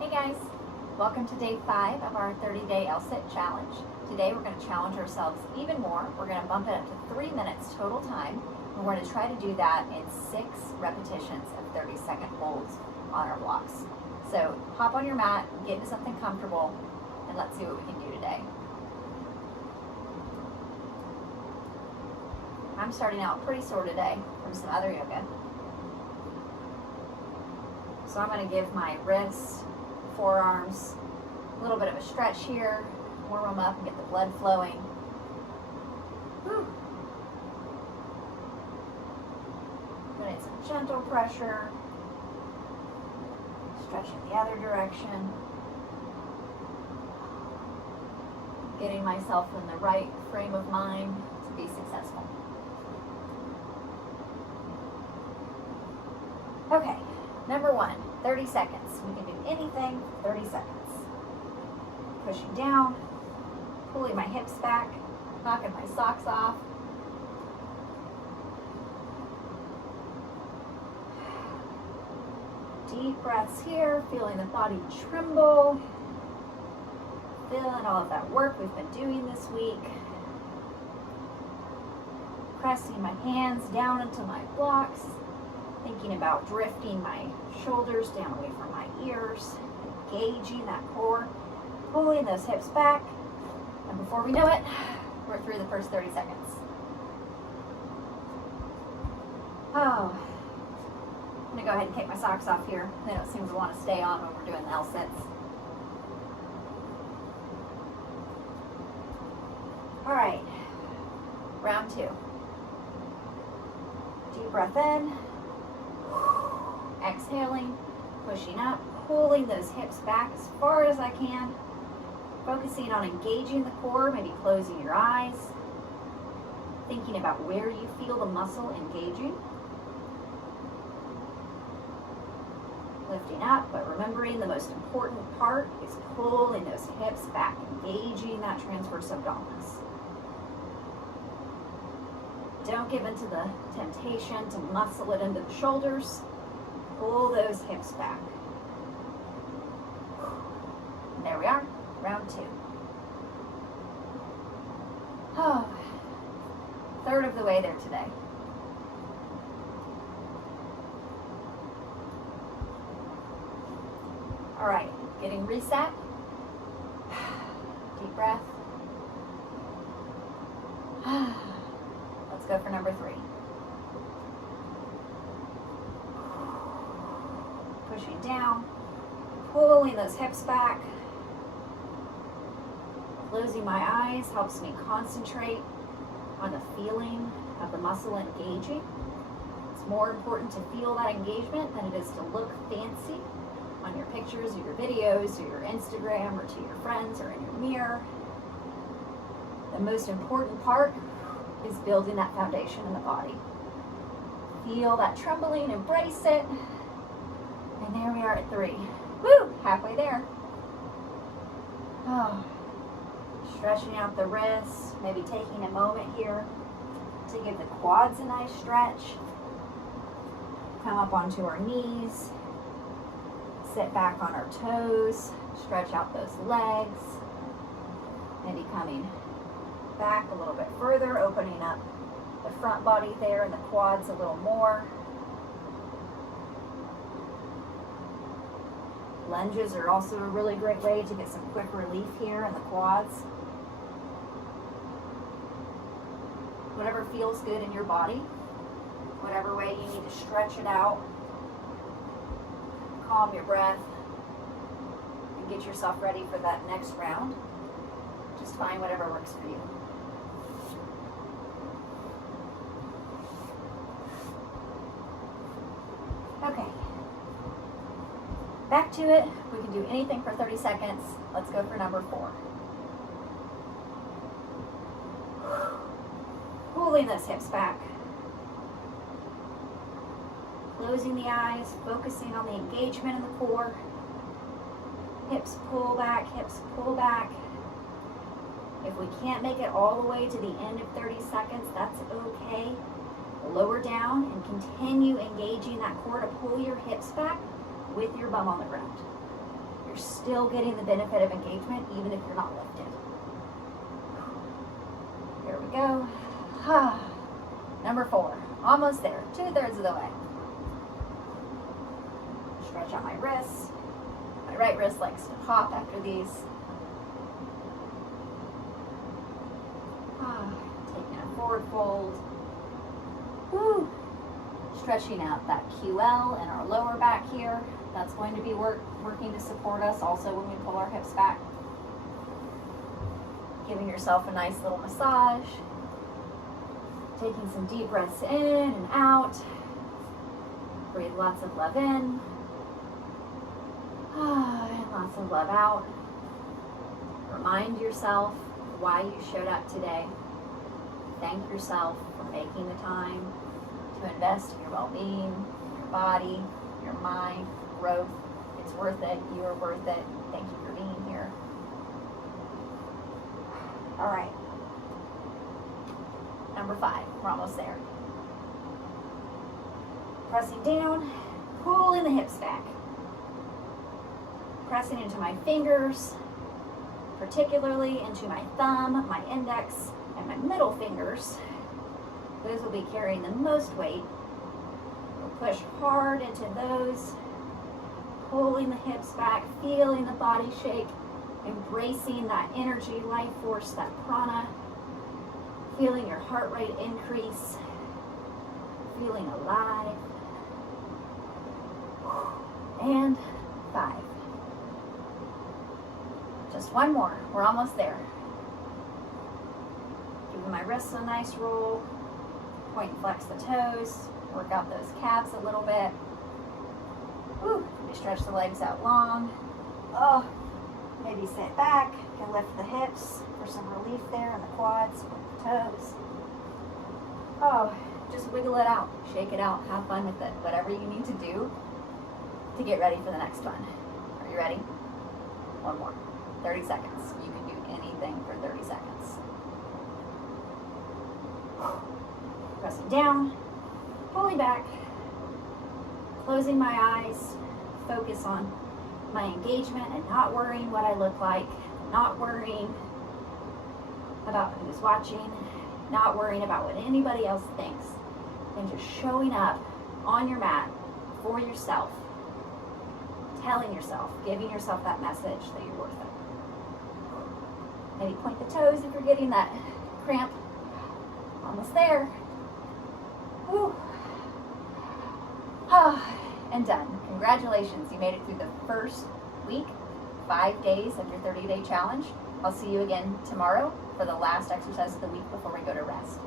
Hey guys, welcome to day 5 of our 30-day LSIT challenge. Today we're going to challenge ourselves even more. We're going to bump it up to 3 minutes total time. And we're going to try to do that in 6 repetitions of 30-second holds on our blocks. So hop on your mat, get into something comfortable, and let's see what we can do today. I'm starting out pretty sore today from some other yoga. So I'm going to give my wrists, forearms, a little bit of a stretch here, warm them up and get the blood flowing. Whew. Put in some gentle pressure, stretching the other direction, getting myself in the right frame of mind to be successful. Okay, number 1, 30 seconds. We can do anything, 30 seconds. Pushing down, pulling my hips back, knocking my socks off. Deep breaths here, feeling the body tremble. Feeling all of that work we've been doing this week. Pressing my hands down into my blocks. Thinking about drifting my shoulders down away from my ears, engaging that core, pulling those hips back, and before we know it, we're through the first 30 seconds. Oh, I'm gonna go ahead and take my socks off here. They don't seem to want to stay on when we're doing the LSITs. All right, round 2. Deep breath in. Exhaling, pushing up, pulling those hips back as far as I can, focusing on engaging the core, maybe closing your eyes, thinking about where you feel the muscle engaging, lifting up, but remembering the most important part is pulling those hips back, engaging that transverse abdominis. Don't give in to the temptation to muscle it into the shoulders. Pull those hips back. There we are, round 2. Oh, third of the way there today. All right, getting reset. Deep breath. Let's go for number 3. Pushing down, pulling those hips back. Closing my eyes helps me concentrate on the feeling of the muscle engaging. It's more important to feel that engagement than it is to look fancy on your pictures or your videos or your Instagram or to your friends or in your mirror. The most important part is building that foundation in the body. Feel that trembling, embrace it. And there we are at 3. Woo! Halfway there. Oh, stretching out the wrists, maybe taking a moment here to give the quads a nice stretch. Come up onto our knees. Sit back on our toes. Stretch out those legs. Maybe coming back a little bit further, opening up the front body there and the quads a little more. Lunges are also a really great way to get some quick relief here in the quads. Whatever feels good in your body, whatever way you need to stretch it out, calm your breath, and get yourself ready for that next round. Just find whatever works for you. Okay. Back to it. We can do anything for 30 seconds. Let's go for number 4. Pulling those hips back. Closing the eyes, focusing on the engagement in the core. Hips pull back, hips pull back. If we can't make it all the way to the end of 30 seconds, that's okay. Lower down and continue engaging that core to pull your hips back with your bum on the ground. you're still getting the benefit of engagement even if you're not lifted. Here we go. Number 4, almost there, 2/3 of the way. Stretch out my wrists. My right wrist likes to pop after these. Taking a forward fold. Woo. Stretching out that QL and our lower back here. That's going to be working to support us also when we pull our hips back. Giving yourself a nice little massage. Taking some deep breaths in and out. Breathe lots of love in. And lots of love out. Remind yourself why you showed up today. Thank yourself for making the time to invest in your well-being, your body, your mind, growth. It's worth it. You are worth it. Thank you for being here. All right. Number 5. We're almost there. Pressing down, pulling the hips back. Pressing into my fingers, particularly into my thumb, my index, and my middle fingers. Those will be carrying the most weight. We'll push hard into those, pulling the hips back, feeling the body shake, embracing that energy, life force, that prana, feeling your heart rate increase, feeling alive. And 5. Just one more. We're almost there. Giving my wrists a nice roll. Point and flex the toes. Work out those calves a little bit. Woo. Maybe stretch the legs out long. Oh, maybe sit back. Can lift the hips for some relief there in the quads with the toes. Oh, just wiggle it out. Shake it out. Have fun with it. Whatever you need to do to get ready for the next one. Are you ready? One more. 30 seconds. You can do anything for 30 seconds. Pressing down, pulling back, closing my eyes, focus on my engagement and not worrying what I look like, not worrying about who's watching, not worrying about what anybody else thinks, and just showing up on your mat for yourself, telling yourself, giving yourself that message that you're worth it. Maybe point the toes if you're getting that cramp. Almost there. Woo. And done. Congratulations, you made it through the first week, 5 days of your 30-day challenge. I'll see you again tomorrow for the last exercise of the week before we go to rest.